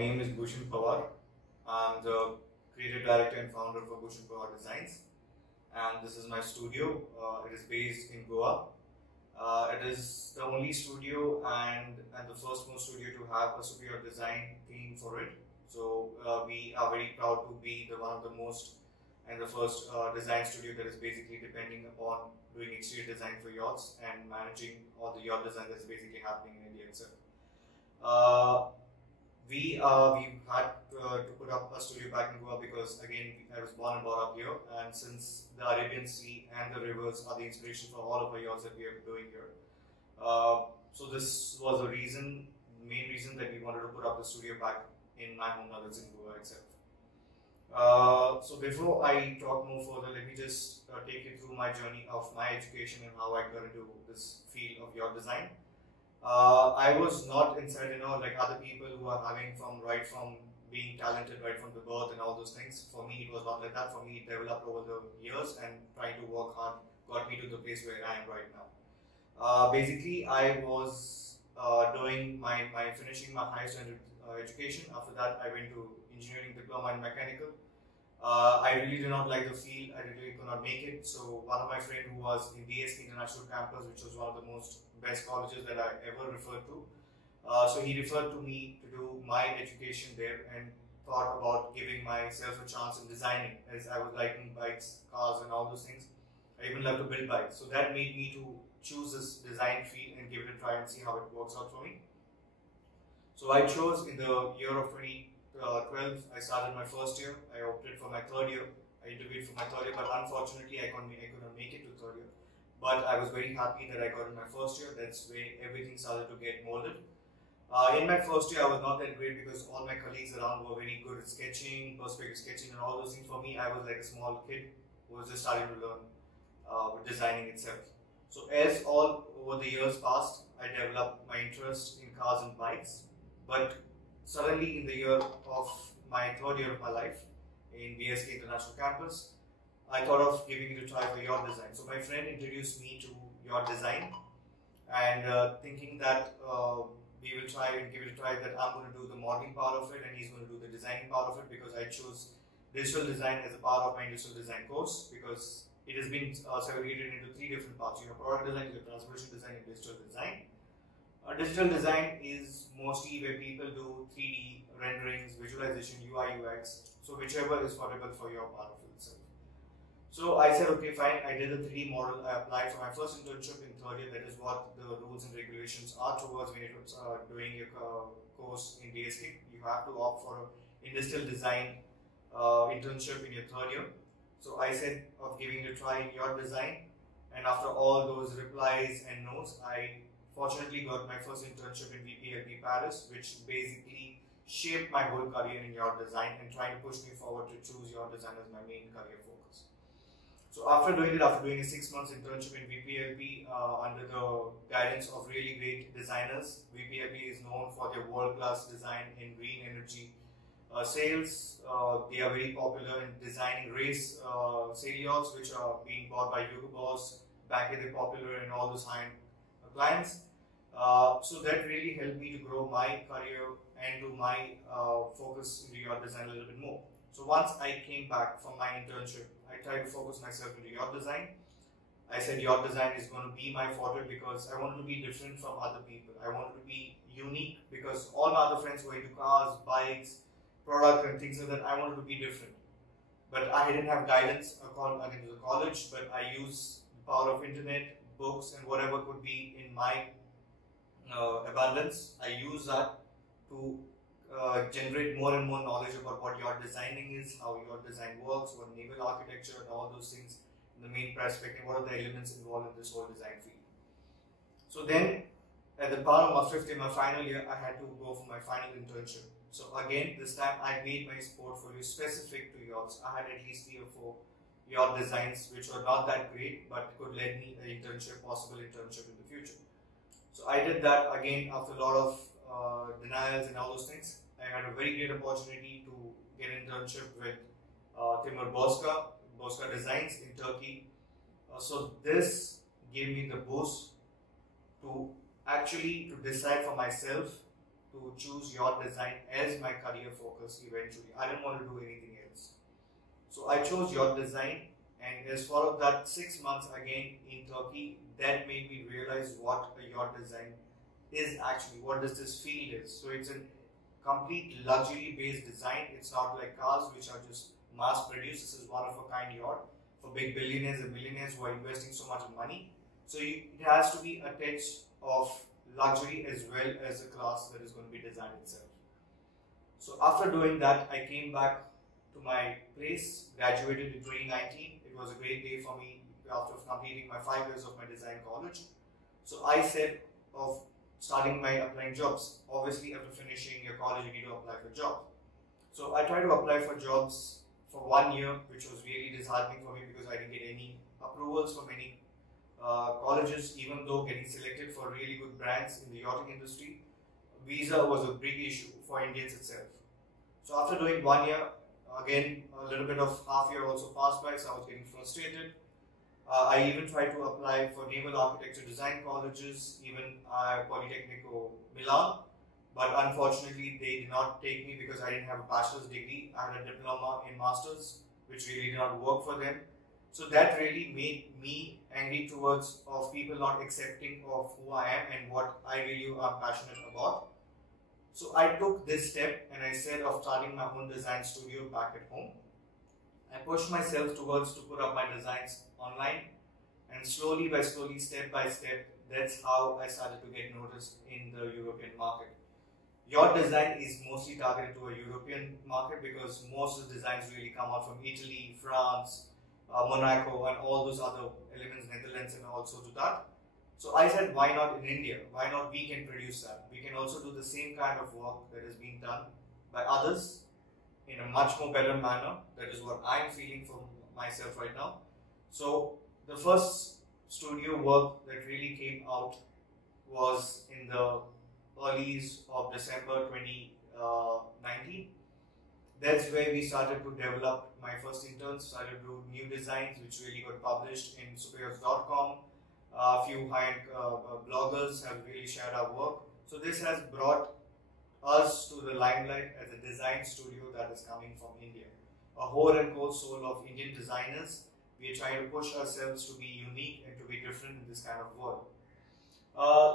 name is Bhushan Powar. I'm the creative director and founder for Bhushan Powar Designs, and this is my studio. It is based in Goa. It is the only studio and the first most studio to have a superior design theme for it. So we are very proud to be one of the most and the first design studio that is basically depending upon doing exterior design for yachts and managing all the yacht design that's basically happening in India itself. We had to put up a studio back in Goa because again I was born and brought up here, and since the Arabian Sea and the rivers are the inspiration for all of our yachts that we are doing here. So this was the main reason that we wanted to put up the studio back in my hometown, that's in Goa itself. So before I talk more further, let me just take you through my journey of my education and how I got into this field of yacht design. I was not inside, like other people who are having right from being talented right from the birth and all those things. For me, it was not like that. For me, it developed over the years, and trying to work hard got me to the place where I am right now. Basically, I was finishing my high standard education. After that, I went to engineering diploma in mechanical. I really did not like the field. I really could not make it. So one of my friends who was in BSK International Campus, which was one of the most best colleges that I ever referred to, so he referred to me to do my education there, and thought about giving myself a chance in designing, as I was liking bikes, cars and all those things. I even love to build bikes. So that made me to choose this design field and give it a try and see how it works out for me. So I chose in the year of 2012, I started my first year. I opted for my third year. I interviewed for my third year, but unfortunately I couldn't make it to third year. But I was very happy that I got in my first year. That's where everything started to get molded. In my first year, I was not that great because all my colleagues around were very good at sketching, perspective sketching and all those things. For me, I was like a small kid who was just starting to learn with designing itself. So as all over the years passed, I developed my interest in cars and bikes. But suddenly in the year of my third year of my life in BSK International Campus, I thought of giving it a try for yacht design. So my friend introduced me to yacht design, and thinking that we will try and give it a try, that I'm going to do the modeling part of it and he's going to do the designing part of it, because I chose digital design as a part of my industrial design course, because it has been segregated into three different parts. Product design, transportation design and digital design. Digital design is mostly where people do 3D renderings, visualization, UI, UX, so whichever is suitable for your part of it itself. So I said, okay, fine. I did a 3D model. I applied for my first internship in third year. That is what the rules and regulations are towards when you're doing your course in BSK. You have to opt for an industrial design internship in your third year. So I said of giving it a try in yacht design, and after all those replies and no's, I fortunately got my first internship in VPLP Paris, which basically shaped my whole career in yacht design and trying to push me forward to choose yacht design as my main career focus. So after doing a 6 months internship in VPLP under the guidance of really great designers, VPLP is known for their world-class design in green energy sails. They are very popular in designing race sail yachts, which are being bought by Hugo Boss. Back they're popular in all those high-end clients. So that really helped me to grow my career and to my focus in yacht design a little bit more. So once I came back from my internship, I tried to focus myself into yacht design. I said yacht design is going to be my forte because I wanted to be different from other people. I wanted to be unique because all my other friends were into cars, bikes, product and things like that. I wanted to be different. But I didn't have guidance into the college, but I used the power of internet, books and whatever could be in my abundance. I used that to generate more and more knowledge about what yacht designing is, how yacht design works, what naval architecture and all those things in the main perspective, what are the elements involved in this whole design field. So then at the part of my fifth year, my final year, I had to go for my final internship. So again, this time I made my portfolio specific to yachts. I had at least 3 or 4 yacht designs which were not that great but could lead me an possible internship in the future. So I did that again after a lot of denials and all those things. I had a very great opportunity to get an internship with Timur Bozka Designs in Turkey. So this gave me the boost to decide for myself to choose yacht design as my career focus eventually. I didn't want to do anything else. So I chose yacht design, and as part of that 6 months again in Turkey, that made me realize what a yacht design is actually, what does this field is. So it's a complete luxury based design. It's not like cars which are just mass produced. This is one of a kind yacht for big billionaires and millionaires who are investing so much money. So it has to be a touch of luxury as well as the class that is going to be designed itself. So after doing that, I came back to my place, graduated in 2019. It was a great day for me after completing my 5 years of my design college. So I said of starting my applying jobs. Obviously, after finishing your college, you need to apply for jobs. So I tried to apply for jobs for 1 year, which was really disheartening for me because I didn't get any approvals from any colleges, even though getting selected for really good brands in the yachting industry. Visa was a big issue for Indians itself. So after doing 1 year, again a little bit of half year also passed by, so I was getting frustrated. I even tried to apply for naval architecture design colleges, even Politecnico Milan, but unfortunately they did not take me because I didn't have a bachelor's degree. I had a diploma in masters, which really did not work for them. So that really made me angry towards of people not accepting of who I am and what I really am passionate about. So I took this step and I said of starting my own design studio back at home. I pushed myself towards to put up my designs online, and slowly, step by step, that's how I started to get noticed in the European market. Your design is mostly targeted to a European market because most of the designs really come out from Italy, France, Monaco, and all those other elements, Netherlands, and also to that. So I said, why not in India? Why not we can produce that? We can also do the same kind of work that is being done by others in a much more better manner. That is what I'm feeling for myself right now. So the first studio work that really came out was in the earlies of December 2019. That's where we started to develop. My first interns started to do new designs, which really got published in superheroes.com. A few high-end bloggers have really shared our work. So this has brought us to the limelight as a design studio that is coming from India. A whole and core soul of Indian designers. We are trying to push ourselves to be unique and to be different in this kind of world.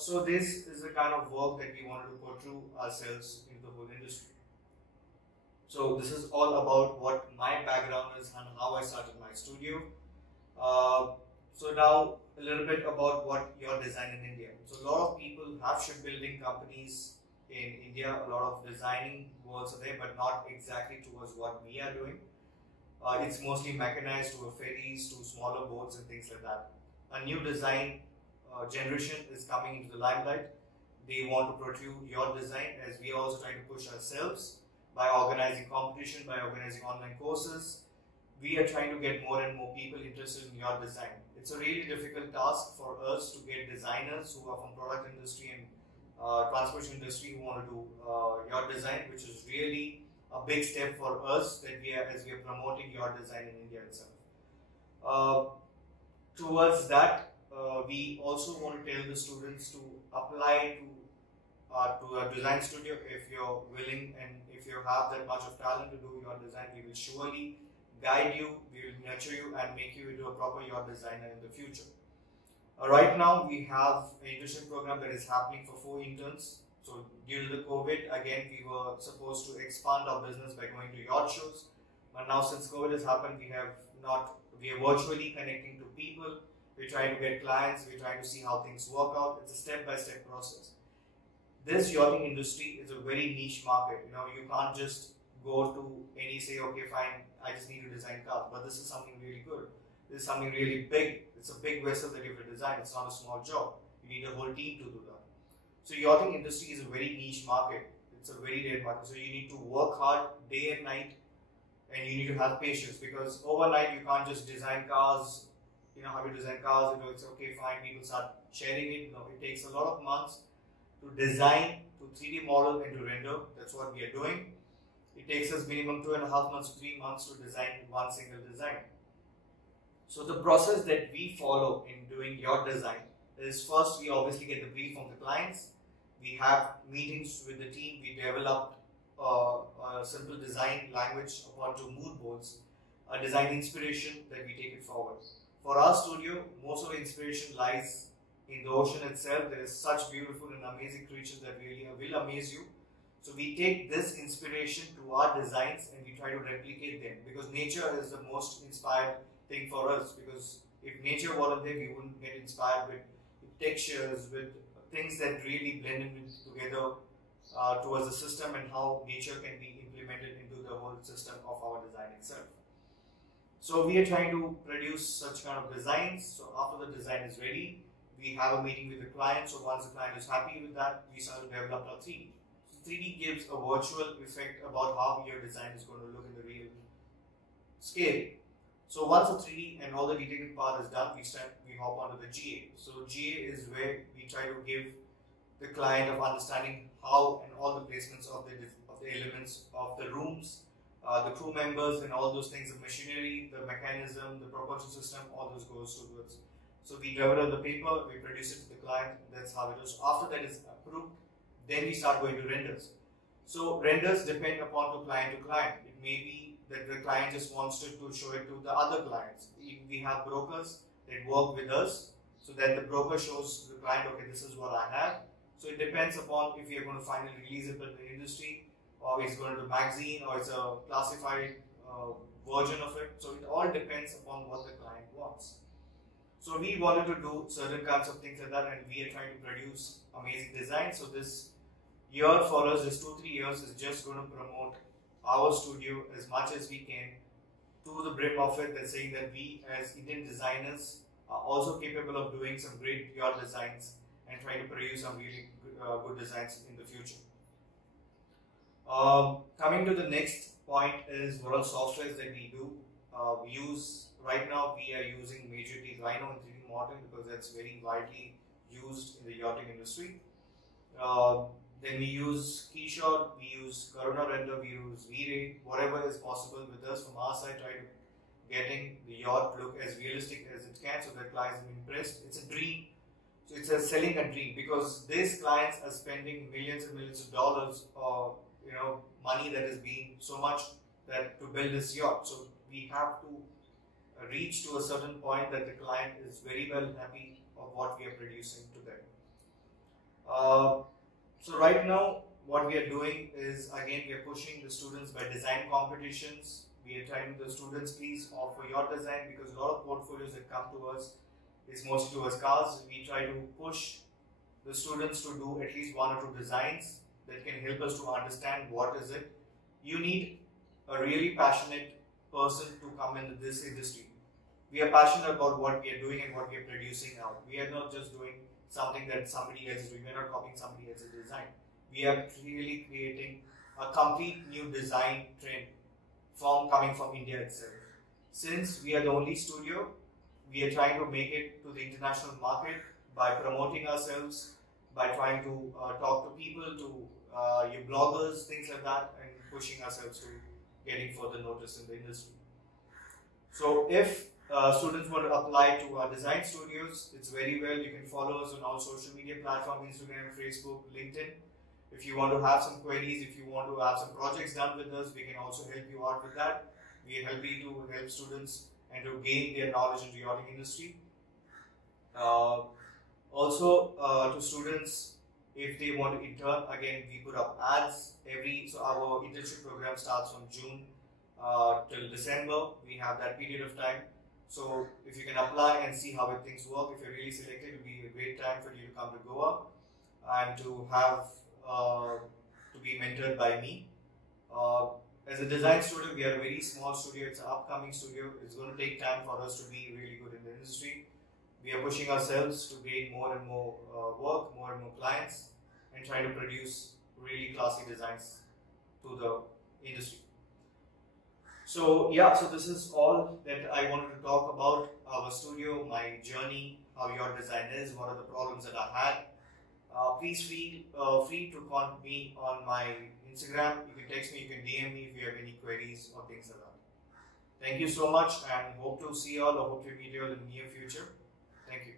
So this is the kind of work that we wanted to portray ourselves in the whole industry. So this is all about what my background is and how I started my studio. So now a little bit about what your design in India. So a lot of people have shipbuilding companies in India. A lot of designing worlds are there, but not exactly towards what we are doing. It's mostly mechanized to ferries, to smaller boats and things like that. A new design generation is coming into the limelight. They want to portray your design, as we are also trying to push ourselves by organizing competition, by organizing online courses. We are trying to get more and more people interested in your design. It's a really difficult task for us to get designers who are from product industry and transportation industry who want to do your design, which is really a big step for us that as we are promoting your design in India itself. Towards that, we also want to tell the students to apply to a design studio if you're willing and if you have that much of talent to do your design. We will surely guide you, we will nurture you and make you into a proper yacht designer in the future. Right now we have an internship program that is happening for 4 interns. So due to the COVID, again we were supposed to expand our business by going to yacht shows. But now since COVID has happened, we are virtually connecting to people. We're trying to get clients, we're trying to see how things work out. It's a step-by-step process. This yachting industry is a very niche market. You can't just go to any say, okay, fine, I just need to design cars. But this is something really good. This is something really big. It's a big vessel that you have to design. It's not a small job. You need a whole team to do that. So yachting industry is a very niche market. It's a very rare market. So you need to work hard day and night, and you need to have patience, because overnight you can't just design cars. You know how you design cars, it's okay, fine, people start sharing it. No, it takes a lot of months to design, to 3D model and to render. That's what we are doing. It takes us minimum 2.5 months to 3 months to design one single design. So the process that we follow in doing your design is, first we obviously get the brief from the clients. We have meetings with the team. We developed a simple design language about two mood boards, a design inspiration that we take it forward. For our studio, most of the inspiration lies in the ocean itself. There is such beautiful and amazing creatures that really will amaze you. So we take this inspiration to our designs and we try to replicate them, because nature is the most inspired thing for us, because if nature wasn't there, we wouldn't get inspired with textures, with things that really blend in together towards the system, and how nature can be implemented into the whole system of our design itself. So we are trying to produce such kind of designs. So after the design is ready, we have a meeting with the client. So once the client is happy with that, we start to develop our 3D. So 3D gives a virtual effect about how your design is going to look in the real scale. So once the 3D and all the detailing part is done, we hop onto the GA. So GA is where we try to give the client of understanding how and all the placements of the elements of the rooms, the crew members and all those things, the machinery, the mechanism, the propulsion system, all those goes towards. So we develop the paper, we produce it to the client, that's how it is. After that is approved, then we start going to renders. So renders depend upon to client. It may be that the client just wants to show it to the other clients. We have brokers that work with us, so that the broker shows to the client, okay, this is what I have. So it depends upon if we are going to finally release it in the industry, or it's going to the magazine, or it's a classified version of it. So it all depends upon what the client wants. So we wanted to do certain kinds of things like that, and we are trying to produce amazing designs. So this year for us, this 2-3 years, is just going to promote our studio as much as we can to the brim of it. That's saying that we as Indian designers are also capable of doing some great yacht designs and trying to produce some really good designs in the future. Coming to the next point is what are softwares that we do. We use, right now we are using majorly Rhino and 3D modeling, because that's very widely used in the yachting industry. Then we use Keyshot, we use Corona Render, we use V-Ray, whatever is possible with us from our side, try to getting the yacht look as realistic as it can, so that clients are impressed. It's a dream. So it's a selling a dream, because these clients are spending millions and millions of dollars, or money that is being so much that to build this yacht. So we have to reach to a certain point that the client is very well happy of what we are producing to them. So right now, what we are doing is, again, we are pushing the students by design competitions. We are telling the students, please offer your design, because a lot of portfolios that come to us is mostly towards cars. We try to push the students to do at least 1 or 2 designs that can help us to understand what is it. You need a really passionate person to come into this industry. We are passionate about what we are doing and what we are producing out. We are not just doing something that somebody else is doing. We are not copying somebody else's design. We are really creating a complete new design trend coming from India itself. Since we are the only studio, we are trying to make it to the international market by promoting ourselves, by trying to talk to people, to your bloggers, things like that, and pushing ourselves to getting further notice in the industry. So if students want to apply to our design studios, it's very well. You can follow us on all social media platforms, Instagram, Facebook, LinkedIn. If you want to have some queries, if you want to have some projects done with us, we can also help you out with that. We are happy to help students and to gain their knowledge in the yachting industry. Also, to students, if they want to intern, again, we put up ads so our internship program starts from June till December. We have that period of time. So if you can apply and see how things work, if you're really selected, it will be a great time for you to come to Goa and to have to be mentored by me. As a design studio, we are a very small studio. It's an upcoming studio. It's going to take time for us to be really good in the industry. We are pushing ourselves to gain more and more work, more and more clients, and trying to produce really classy designs to the industry. So yeah, so this is all that I wanted to talk about our studio, my journey, how your design is, what are the problems that I had. Please feel free to contact me on my Instagram. You can text me, you can DM me if you have any queries or things like that. Thank you so much, and hope to see you all or hope to meet you all in the near future. Thank you.